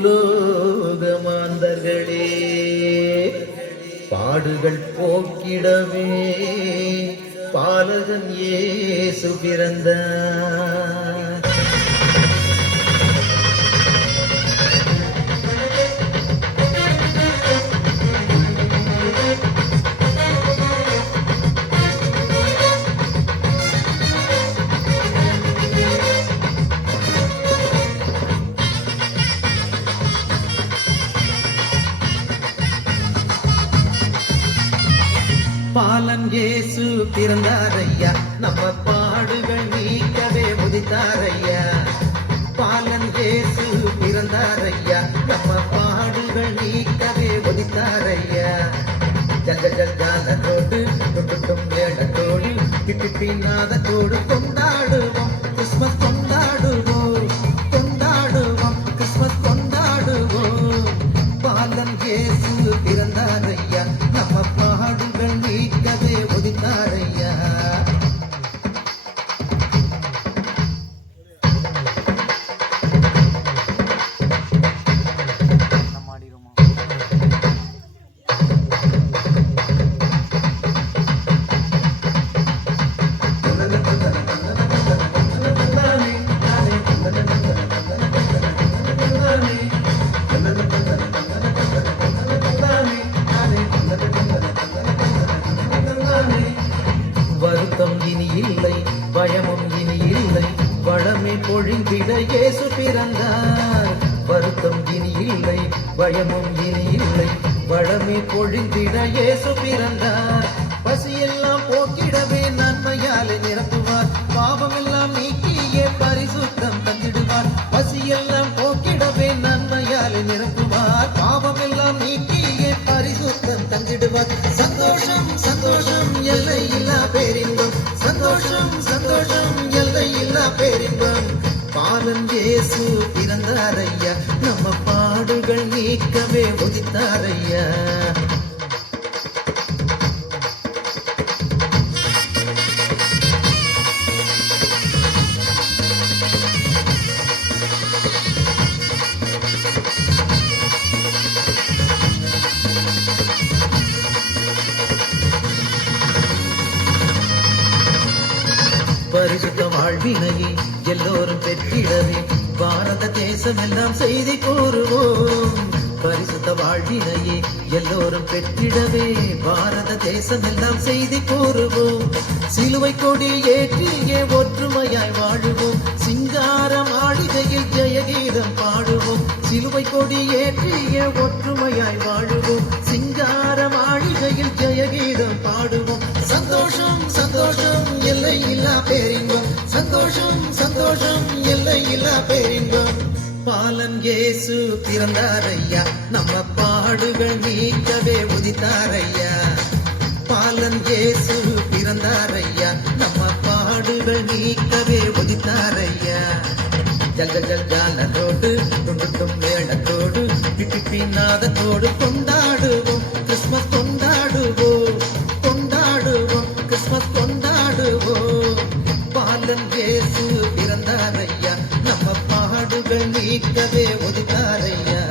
பூலோக மாந்தர்களே பாடுகள் போக்கிடவே பாலகன் ஏசு பிறந்தார். பாலன் இயேசு பிறந்தாரையா? நம்ம பாடுகள் நீக்கவே முதித்தாரையா பாலன் இயேசு பிறந்தாரையா? நம்ம பாடுகள் நீக்கவே முதித்தாரையா ஜல் ஜல் ஜல் ஜாலத்தோடு டும் மேளத்தோடு பிப்பி நாதத்தோடு கொண்டாடுவோம். பயமும் இனி இல்லை. வளமே பொழிந்திட இயேசு பிறந்தார். வருத்தம் இனி இல்லை. பயமும் இனி இல்லை. வளமே பொழிந்திட இயேசு பிறந்தார். பசியெல்லாம் போக்கிடவே நன்மையாலே நிரப்புவார். பாவமெல்லாம் நீக்கியே பரிசுத்தம் தந்திடுவார். பசியெல்லாம் போக்கிடவே நன்மையாலே நிரப்புவார். பாவமெல்லாம் நீக்கியே பரிசுத்தம் தந்திடுவார். சந்தோஷம் சந்தோஷம். பிறந்தாரையா நம்ம பாடுகள் நீக்கவே உதித்தாரையா பரிசுத்த வாழ்வினையை எல்லோரும் பெற்றிடவே. பாரத தேசம் எல்லாம் செய்தி கூறுவோம். பரிசுத்த வாழ்வினையே எல்லோரும் பெற்றிடவே. பாரத தேசம் எல்லாம் செய்தி கூறுவோம். சிலுவை கொடி ஏற்றியே ஒற்றுமையாய் வாழுவோம். சிங்கார மாளிகையில் ஜெயகீதம் பாடுவோம். சிலுவை கொடி ஏற்றியே ஒற்றுமையாய் வாழுவோம். சிங்கார மாளிகையில் ஜெயகீதம் பாடுவோம். சந்தோஷம் சந்தோஷம் எல்லை இல்லா பேரின் சந்தோஷம் எல்லையிலா எல்லை பாலன் இயேசு பிறந்தாரையா? நம்ம பாடுகள் நீக்கவே உதித்தாரையா? பாலன் இயேசு பிறந்தாரையா? நம்ம பாடுகள் நீக்கவே உதித்தாரையா? ஜல் ஜல் ஜல் ஜாலத்தோடு துண்டு மேளத்தோடு பிப்பி நாதத்தோடு கொண்டு சிரிக்கவே ஒதுக்காரையா